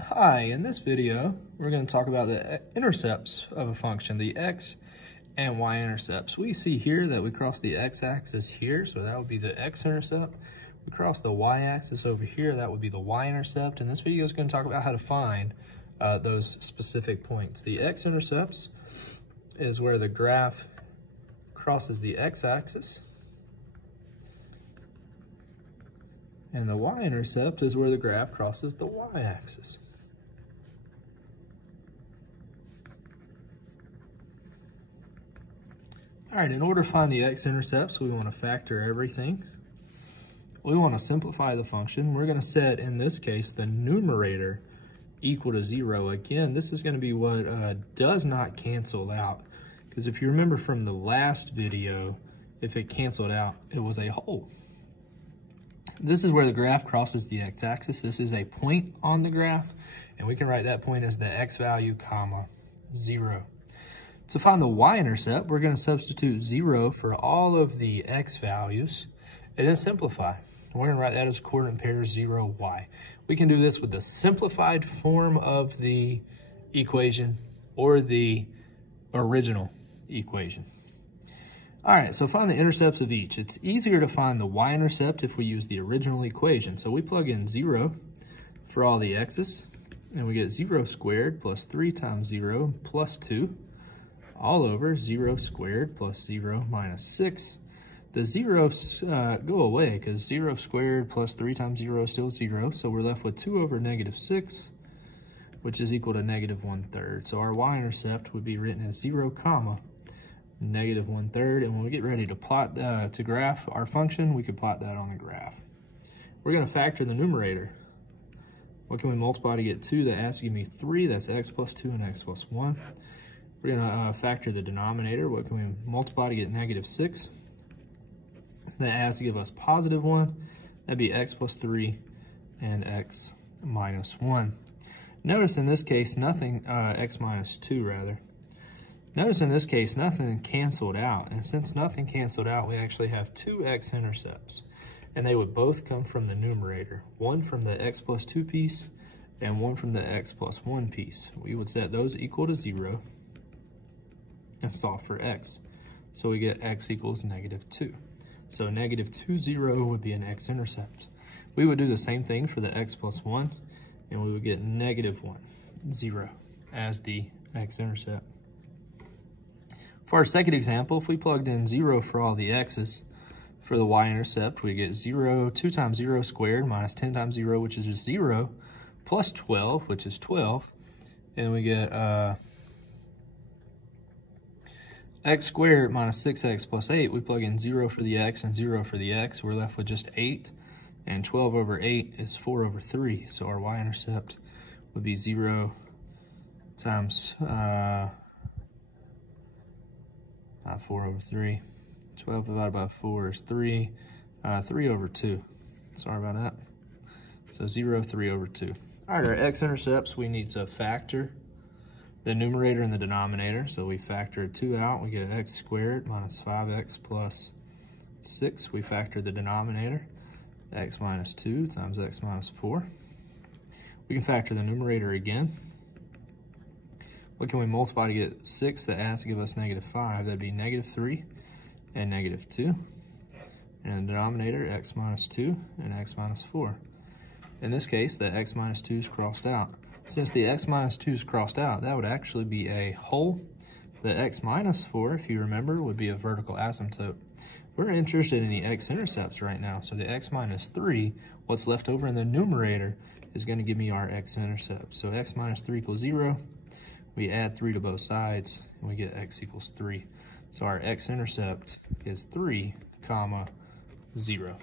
Hi, in this video, we're going to talk about the intercepts of a function, the x and y-intercepts. We see here that we cross the x-axis here, so that would be the x-intercept. We cross the y-axis over here, that would be the y-intercept. And this video is going to talk about how to find those specific points. The x-intercepts is where the graph crosses the x-axis. And the y-intercept is where the graph crosses the y-axis. All right, in order to find the x-intercepts, we want to factor everything. We want to simplify the function. We're going to set, in this case, the numerator equal to 0. Again, this is going to be what does not cancel out. Because if you remember from the last video, if it canceled out, it was a whole. This is where the graph crosses the x-axis. This is a point on the graph, and we can write that point as the x value, comma, 0. To find the y-intercept, we're going to substitute 0 for all of the x values, and then simplify. We're going to write that as coordinate pair 0, y. We can do this with the simplified form of the equation or the original equation. All right, so find the intercepts of each. It's easier to find the y-intercept if we use the original equation. So we plug in 0 for all the x's, and we get 0 squared plus 3 times 0 plus 2, all over 0 squared plus 0 minus 6. The zeros go away because 0 squared plus 3 times 0 is still 0, so we're left with 2 over negative 6, which is equal to negative 1/3. So our y-intercept would be written as 0, comma, negative 1/3, and when we get ready to plot to graph our function, we could plot that on the graph. We're going to factor the numerator. What can we multiply to get 2? That has to give me 3. That's x plus 2 and x plus 1. We're going to factor the denominator. What can we multiply to get negative 6? That has to give us positive 1. That'd be x plus 3 and x minus 1. Notice in this case, nothing, x minus 2 rather. Notice in this case, nothing canceled out. And since nothing canceled out, we actually have 2 x-intercepts. And they would both come from the numerator. One from the x plus 2 piece and one from the x plus 1 piece. We would set those equal to 0 and solve for x. So we get x equals negative 2. So negative 2, 0 would be an x-intercept. We would do the same thing for the x plus 1, and we would get negative 1, 0 as the x-intercept. For our second example, if we plugged in 0 for all the x's, for the y-intercept, we get 0, 2 times 0 squared minus 10 times 0, which is just 0, plus 12, which is 12, and we get x squared minus 6x plus 8. We plug in 0 for the x and 0 for the x. We're left with just 8, and 12 over 8 is 4 over 3. So our y-intercept would be 0 times 4 over 3. 12 divided by 4 is 3. 3 over 2. Sorry about that. So 0, 3 over 2. All right, our x-intercepts, we need to factor the numerator and the denominator. So we factor 2 out. We get x squared minus 5x plus 6. We factor the denominator, x minus 2 times x minus 4. We can factor the numerator again. What can we multiply to get 6? That has to give us negative 5. That'd be negative 3 and negative 2. And the denominator, x minus 2 and x minus 4. In this case, the x minus 2 is crossed out. Since the x minus 2 is crossed out, that would actually be a whole. The x minus 4, if you remember, would be a vertical asymptote. We're interested in the x-intercepts right now. So the x minus 3, what's left over in the numerator, is going to give me our x-intercept. So x minus 3 equals 0. We add 3 to both sides, and we get x equals 3. So our x-intercept is 3, comma, 0.